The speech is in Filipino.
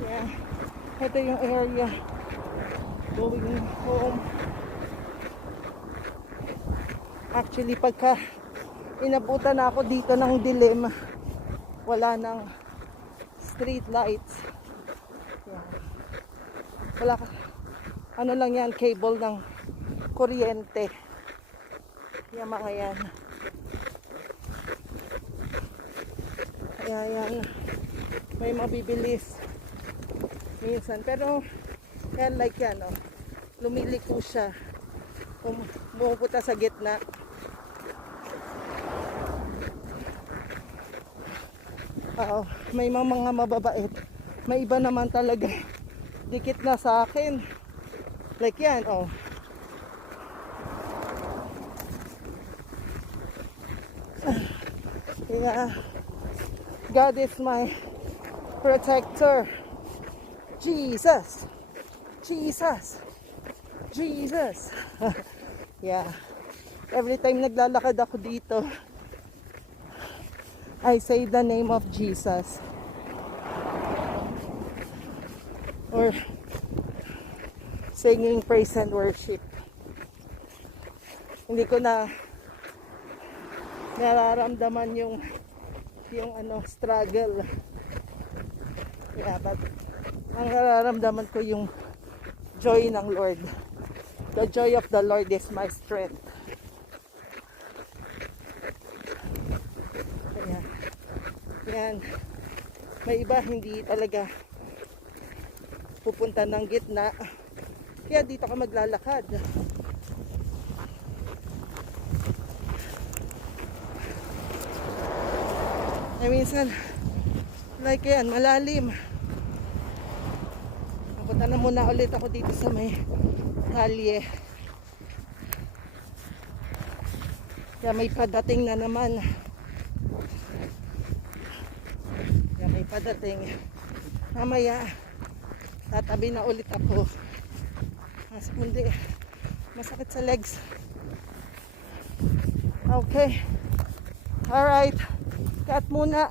Yeah. Ito yung area. Going home. Actually, pagka inabutan na ako dito ng dilim, wala nang street lights. Yeah. Wala ka. Ano lang yan, cable ng kuryente. Yan mga yan. Kaya yan, may mabibilis minsan. Pero yan, like yan, oh, lumiliko siya. Pumupunta sa gitna. Oo, may mga mababait. May iba naman talaga dikit na sa akin. Like yan, oh. Yeah. God is my protector. Jesus. Jesus. Jesus. Yeah. Every time naglalakad ako dito, I say the name of Jesus. Or singing praise and worship. Hindi ko na nararamdaman yung struggle. Yeah, but ang nararamdaman ko yung joy ng Lord. The joy of the Lord is my strength. Ayan. Yan. May iba hindi talaga pupunta ng gitna. Kaya dito ka maglalakad. Minsan, like yan, malalim. Napunta na muna ulit ako dito sa may kalye. Kaya may padating na naman. Kaya may padating. Mamaya, tatabi na ulit ako. Mas hindi, masakit sa legs. Okay. Alright. Cut muna.